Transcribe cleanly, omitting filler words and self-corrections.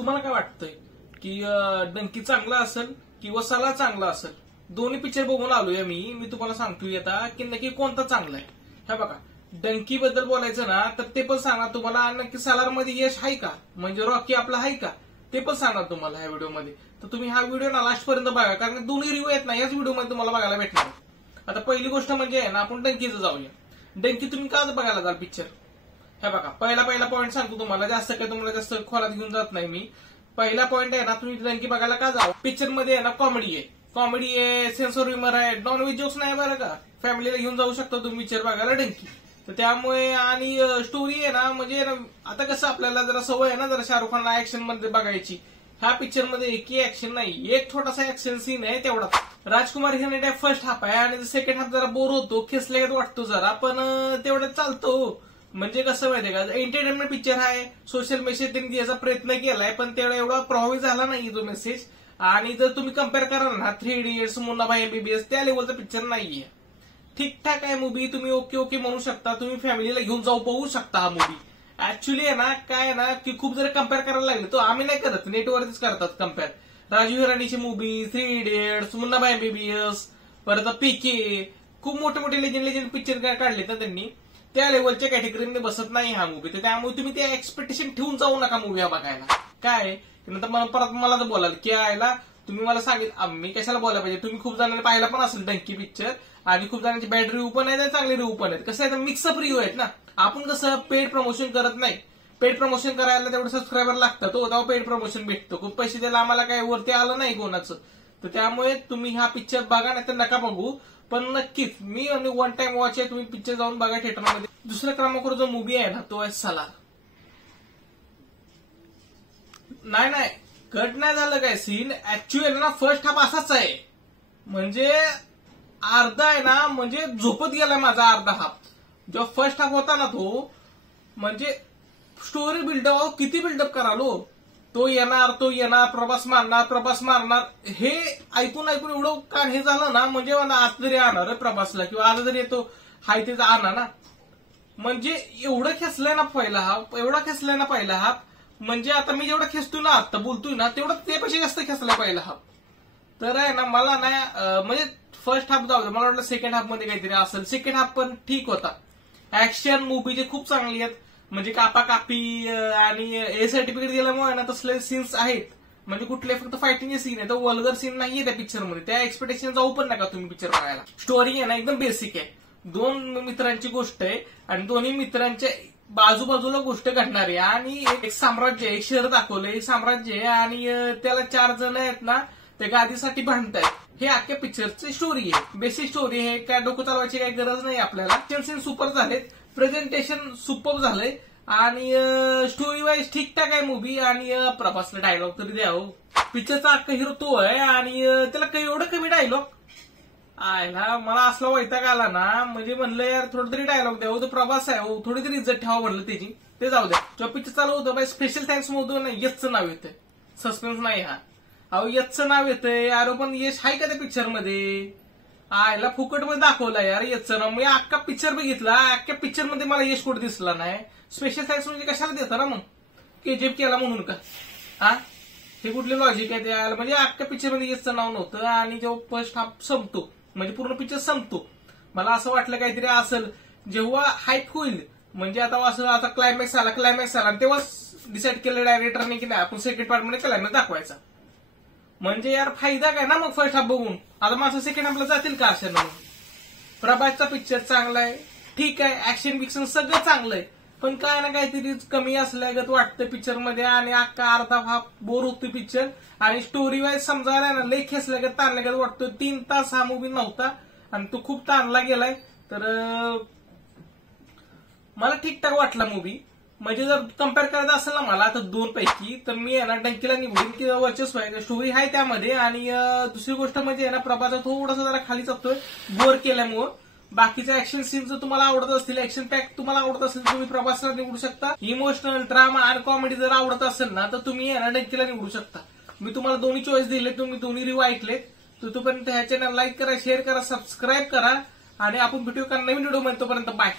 तुम्हाला काय वाटतंय की डंकी चांगला असेल किंवा सलार चांगला असेल? दोन्ही पिक्चर बघून आलोय मी तुम्हाला सांगतोय आता की नक्की कोणता चांगला आहे. हे बघा, डंकी बद्दल बोलायचं ना तर ते पण सांगा तुम्हाला. नक्की सलार मध्ये यश आहे का, म्हणजे रॉकी आपला आहे का, ते पण सांगा तुम्हाला ह्या व्हिडिओमध्ये. तर तुम्ही हा व्हिडिओ ना लास्ट पर्यंत बघा, कारण दोन्ही रिव्ह्यू आहेत ना याच व्हिडिओमध्ये तुम्हाला बघायला भेटणार. आता पहिली गोष्ट म्हणजे ना आपण डंकीचं जाऊया. डंकी तुम्ही का बघायला जाल पिक्चर? हे बघा, पहिला पॉईंट सांगतो तुम्हाला, जास्त काही तुम्हाला जास्त खोलात घेऊन जात नाही मी. पहिला पॉईंट आहे ना, तुम्ही डंकी बघायला का जावं? पिक्चर मध्ये आहे ना कॉमेडी आहे, सेन्सर ह्युमर आहे, नॉन व्हेज जोक्स नाही बरं का. फॅमिलीला घेऊन जाऊ शकता तुम्ही पिक्चर बघायला डंकी. तर त्यामुळे आणि स्टोरी आहे ना, म्हणजे आता कसं आपल्याला जरा सवय आहे ना जरा शाहरुख खानला ऍक्शन मध्ये बघायची. ह्या पिक्चर मध्ये एकही ऍक्शन नाही, एक छोटासा ऍक्शन सीन आहे तेवढा. राजकुमार हिरानी फर्स्ट हाफ आहे आणि सेकंड हाफ जरा बोर होतो, खेचल्यागत वाटतो जरा, पण तेवढं चालतो. म्हणजे कसं माहितीये का, एंटरटेनमेंट पिक्चर आहे, सोशल मेसेज त्यांनी द्यायचा प्रयत्न केलाय, पण तेवढा एवढा प्रभावी झाला नाही तो मेसेज. आणि जर तुम्ही कम्पेअर कराल ना 3 इडियट्स, मुन्नाभाई MBBS, त्या लेवलचा पिक्चर नाहीये. ठीकठाक आहे मूवी, तुम्ही ओके म्हणू शकता, तुम्ही फॅमिलीला घेऊन जाऊ बघू शकता हा मूवी. ऍक्च्युली आहे ना काय ना की खूप जर कम्पेअर करायला लागले तो आम्ही नाही करत, नेटवरतीच करतात कम्पेअर. राजीव हिरानीची मूवी, 3 इडियट्स, मुन्नाभाई MBBS, परत PK, खूप मोठे लेजेंड पिक्चर काढले ना त्यांनी, त्या लेवलच्या कॅटेगरीमध्ये बसत नाही हा मूवी. तर त्यामुळे तुम्ही ते एक्सपेक्टेशन ठेवून जाऊ नका मूवी हा बघायला. काय नंतर परत मला तर बोलाल की आयला तुम्ही मला सांगितलं, मी कशाला बोलायला पाहिजे. तुम्ही खूप जणांनी पाहिला पण असेल डंकी पिक्चर, आणि खूप जणांचे बॅड रिव्ह्यू पण आहेत आणि चांगले रिव्ह्यू पण आहेत. कसं आहे, मिक्सअप रिव्ह्यू आहेत ना. आपण कसं पेड प्रमोशन करत नाही, पेड प्रमोशन करायला तेवढं सबस्क्रायबर लागतात, तेव्हा पेड प्रमोशन भेटतो. खूप पैसे द्यायला आम्हाला काय वरती आलं नाही कोणाचं. तर त्यामुळे तुम्ही हा पिक्चर बघा, नाही तर नका बघू, पण नक्कीच मी वन टाइम वॉच आहे, तुम्ही पिक्चर जाऊन बघा थिएटरमध्ये. दुसऱ्या क्रमांकावर जो मूवी आहे ना तो आहे सलार. नाही कट नाही झालं काय सीन, ऍक्च्युअली ना फर्स्ट हाफ असाच आहे, म्हणजे अर्धा आहे ना, म्हणजे झोपत गेलाय माझा अर्धा हाफ. जो फर्स्ट हाफ होता ना तो, म्हणजे स्टोरी बिल्डअप किती बिल्डअप करालो. तो येणार, प्रभास मारणार, हे ऐकून एवढं का हे झालं ना, म्हणजे मला आज जरी आणणार प्रभासला किंवा आज जरी येतो हाय ते आणा ना, म्हणजे एवढं खेचलंय ना पहिला हाफ, म्हणजे आता मी जेवढा खेचतोय ना आता बोलतोय ना तेवढं त्यापेक्षा जास्त खेचलाय पहिला हाफ. तर आहे ना मला ना म्हणजे फर्स्ट हाफ जाऊ दे, मला वाटलं सेकंड हाफ मध्ये काहीतरी असेल. सेकंड हाफ पण ठीक होता. ऍक्शन मूवीचे खूप चांगली आहेत, म्हणजे कापाकापी आणि ए सर्टिफिकेट दिल्यामुळे ना तसले सीन्स आहेत. म्हणजे कुठले फक्त फायटिंगचे सीन आहे, तर वल्गर सीन नाहीये त्या पिक्चरमध्ये. त्या एक्सपेक्टेशन जाऊ पण नका तुम्ही पिक्चर बघायला. स्टोरी आहे ना एकदम बेसिक आहे. 2 मित्रांची गोष्ट आहे आणि दोन्ही मित्रांच्या बाजूबाजूला गोष्ट घडणार आहे, आणि एक साम्राज्य, एक शहर दाखवलंय, एक साम्राज्य आहे, आणि त्याला 4 जण आहेत ना ते गादीसाठी भांडतायत. हे अख्ख्या पिक्चरची स्टोरी आहे, बेसिक स्टोरी आहे. काय डोकं चालवायची काही गरज नाही आपल्याला. सीन सुपर झालेत, प्रेझेंटेशन सुपर झालंय, आणि स्टोरी वाईज ठीकठाक आहे मूवी. आणि प्रभासला डायलॉग तरी द्या हो. पिक्चरचा अख्खा हिरो तो आहे आणि त्याला काही एवढं कमी डायलॉग आयला. मला असला वैताग आला ना, म्हणजे म्हणलं यार थोडं तरी डायलॉग द्या हो. तो प्रभास आहे हो, थोडी तरी इज्जत ठेवा म्हणलं त्याची. ते जाऊ द्या. जेव्हा पिक्चर चालू होतं बाय स्पेशल थँक्स मधून यशचं नाव येतंय, सस्पेन्स नाही हा. अहो यशचं नाव येतंय, अरे पण यश आहे का त्या पिक्चर मध्ये? आयला फुकट मध्ये दाखवला यार यशचं नाव. मी अख्खा पिक्चर बघितला, अख्ख्या पिक्चर मध्ये मला यश कुठे दिसला नाही. स्पेशल थँक्स म्हणजे कशाला देता ना मग, KGF केला म्हणून का? हा, हे कुठले लॉजिक आहे त्याला? म्हणजे अख्ख्या पिक्चर मध्ये यशचं नाव नव्हतं, आणि जेव्हा फर्स्ट हाफ संपतो, म्हणजे पूर्ण पिक्चर संपतो, मला असं वाटलं काहीतरी असेल. जेव्हा हाईप होईल, म्हणजे आता असं आता क्लायमॅक्स आला, तेव्हा डिसाईड केलं डायरेक्टरने की नाही आपण सेकंड पार्ट मध्ये क्लायमॅक्स दाखवायचा. म्हणजे यार फायदा काय ना मग फर्स्ट हाफ बघून. आता माझं सेकंड हाफला जातील का असे म्हणून? प्रभासचा पिक्चर चांगला आहे, ठीक आहे, ऍक्शन बिक्शन सगळं चांगलं आहे, पण काय ना काहीतरी कमी असल्यागत वाटतं पिक्चर मध्ये, आणि अख्खा अर्धा हाफ बोर होतो पिक्चर. आणि स्टोरी वाईज समजायला ना लई खेचल्यागत ताणल्यागत वाटतो. 3 तास हा मूवी नव्हता आणि तो खूप ताणला गेलाय. तर मला ठीकठाक वाटला मूवी. म्हणजे जर कम्पेअर करायचं असेल ना मला तर 2 पैकी, तर मी आहे ना डंकीला निवडीन की वर्चस्व आहे, स्टोरी आहे त्यामध्ये. आणि दुसरी गोष्ट म्हणजे आहे ना प्रभाचा थोडासा जरा खाली जातोय बोर केल्यामुळं. बाकीचे ऍक्शन सीन जर तुम्हाला आवडत असतील, ऍक्शन पॅक तुम्हाला आवडत असेल, तुम्ही प्रभासला निवडू शकता. इमोशनल ड्रामा आणि कॉमेडी जर आवडत असेल ना तर तुम्ही आहे ना डंकीला निवडू शकता. मी तुम्हाला दोन्ही चॉईस दिले, तुम्ही दोन्ही रिव्ह्यू ऐकलेत. तर तोपर्यंत ह्या चॅनल लाईक करा, शेअर करा, सबस्क्राईब करा, आणि आपण भेटू का नवीन व्हिडिओ मध्ये. तोपर्यंत बाय.